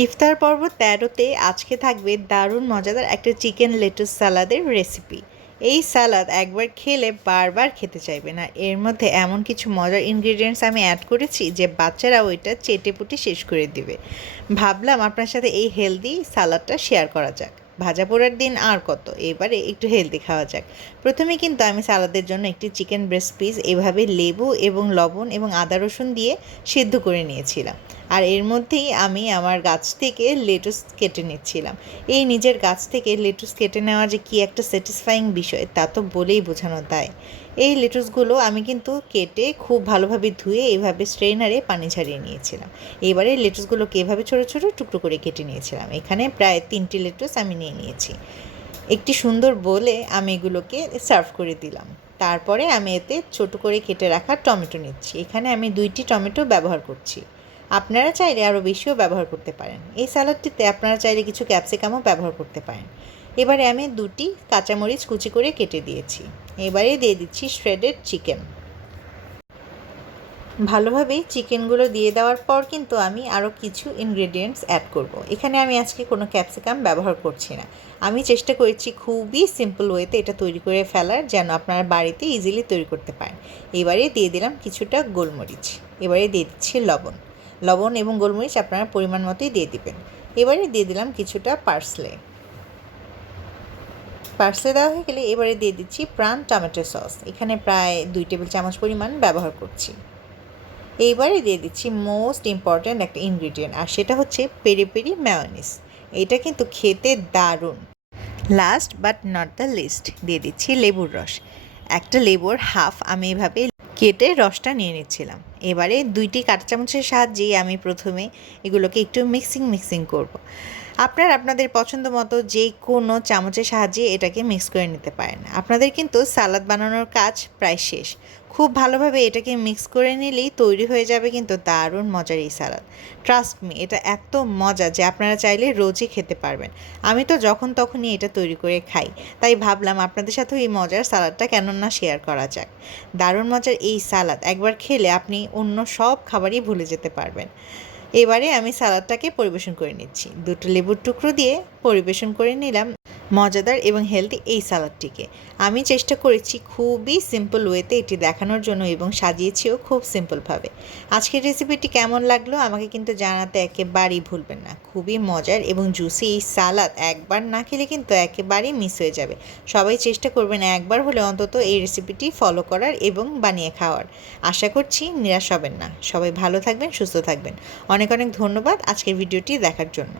ইফতার পর্ব ১৩তে আজকে থাকবে দারুণ মজাদার একটা চিকেন লেটুস সালাদের রেসিপি। এই সালাদ একবার খেলে বারবার খেতে চাইবে না। এর মধ্যে এমন কিছু মজার ইনগ্রিডিয়েন্টস আমি অ্যাড করেছি যে বাচ্চারা ওইটা চেটেপুটে শেষ করে দিবে। ভাবলাম আপনার সাথে এই হেলদি সালাদটা শেয়ার করা যাক। ভাজা পোড়ার দিন আর কত, এবারে একটু হেলদি খাওয়া যাক। প্রথমে কিন্তু আমি সালাদের জন্য একটি চিকেন ব্রেস্ট পিস এভাবে লেবু এবং লবণ এবং আদা রসুন দিয়ে সিদ্ধ করে নিয়েছিলাম। আর এর মধ্যেই আমি আমার গাছ থেকে লেটুস কেটে নিচ্ছিলাম। এই নিজের গাছ থেকে লেটুস কেটে নেওয়া যে কী একটা স্যাটিসফাইং বিষয় তা তো বলেই বোঝানো দায়। এই লেটুসগুলো আমি কিন্তু কেটে খুব ভালোভাবে ধুয়ে এইভাবে স্ট্রেনারে পানি ঝরিয়ে নিয়েছিলাম। এবারে লেটুসগুলোকে এভাবে ছোটো ছোটো টুকরো করে কেটে নিয়েছিলাম। এখানে প্রায় 3টি লেটুস আমি নিয়ে নিয়েছি। একটি সুন্দর বোলে আমি এগুলোকে সার্ভ করে দিলাম। তারপরে আমি এতে ছোটো করে কেটে রাখা টমেটো নিচ্ছি। এখানে আমি 2টি টমেটো ব্যবহার করছি। আপনারা চাইলে আরও বেশিও ব্যবহার করতে পারেন। এই স্যালাডটিতে আপনারা চাইলে কিছু ক্যাপসিকামও ব্যবহার করতে পারেন। এবারে আমি 2টি কাঁচামরিচ কুচি করে কেটে দিয়েছি। এবারে দিয়ে দিচ্ছি শ্রেডেড চিকেন। ভালোভাবে চিকেনগুলো দিয়ে দেওয়ার পর কিন্তু আমি আরও কিছু ইনগ্রেডিয়েন্টস অ্যাড করব। এখানে আমি আজকে কোনো ক্যাপসিকাম ব্যবহার করছি না। আমি চেষ্টা করেছি খুবই সিম্পল ওয়েতে এটা তৈরি করে ফেলার, যেন আপনারা বাড়িতে ইজিলি তৈরি করতে পারেন। এবারে দিয়ে দিলাম কিছুটা গোলমরিচ। এবারে দিয়ে দিচ্ছি লবণ এবং গোলমরিচ আপনারা পরিমাণ মতোই দিয়ে দিবেন। এবারে দিয়ে দিলাম কিছুটা পার্সলে দেওয়া হয়ে গেলে এবারে দিয়ে দিচ্ছি প্রাণ টমেটো সস। এখানে প্রায় 2 টেবিল চামচ পরিমাণ ব্যবহার করছি। এইবারে দিয়ে দিচ্ছি মোস্ট ইম্পর্ট্যান্ট একটা ইনগ্রিডিয়েন্ট, আর সেটা হচ্ছে পেরি পেরি মেয়োনিজ। এটা কিন্তু খেতে দারুণ। Last but not the least দিয়ে দিচ্ছি লেবুর রস। একটা লেবুর হাফ আমি এভাবে কেটে রসটা নিয়ে নিচ্ছিলাম। এবারে 2টি কাঁটা চামচের সাহায্যেই আমি প্রথমে এগুলোকে একটু মিক্সিং করব। আপনারা আপনাদের পছন্দ মতো যে কোনো চামচের সাহায্যে এটাকে মিক্স করে নিতে পারেন। আপনাদের কিন্তু সালাদ বানানোর কাজ প্রায় শেষ। খুব ভালোভাবে এটাকে মিক্স করে নিলেই তৈরি হয়ে যাবে কিন্তু দারুণ মজার এই সালাদ। ট্রাস্ট মি, এটা এত মজা যে আপনারা চাইলে রোজই খেতে পারবেন। আমি তো যখন তখনই এটা তৈরি করে খাই, তাই ভাবলাম আপনাদের সাথেও এই মজার সালাদটা কেন না শেয়ার করা যাক। দারুণ মজার এই সালাদ একবার খেলে আপনি অন্য সব খাবারই ভুলে যেতে পারবেন। এবারে আমি সালাদটাকে পরিবেশন করে নিচ্ছি। 2টো লেবুর টুকরো দিয়ে পরিবেশন করে নিলাম মজাদার এবং হেলদি এই সালাদটিকে। আমি চেষ্টা করেছি খুবই সিম্পল ওয়েতে এটি দেখানোর জন্য এবং সাজিয়েছিও খুব সিম্পলভাবে। আজকের রেসিপিটি কেমন লাগলো আমাকে কিন্তু জানাতে একেবারেই ভুলবেন না। খুবই মজার এবং জুসি এই সালাদ একবার না খেলে কিন্তু একেবারেই মিস হয়ে যাবে। সবাই চেষ্টা করবেন একবার হলে অন্তত এই রেসিপিটি ফলো করার এবং বানিয়ে খাওয়ার। আশা করছি নিরাশ হবেন না। সবাই ভালো থাকবেন, সুস্থ থাকবেন। অনেক ধন্যবাদ আজকের ভিডিওটি দেখার জন্য।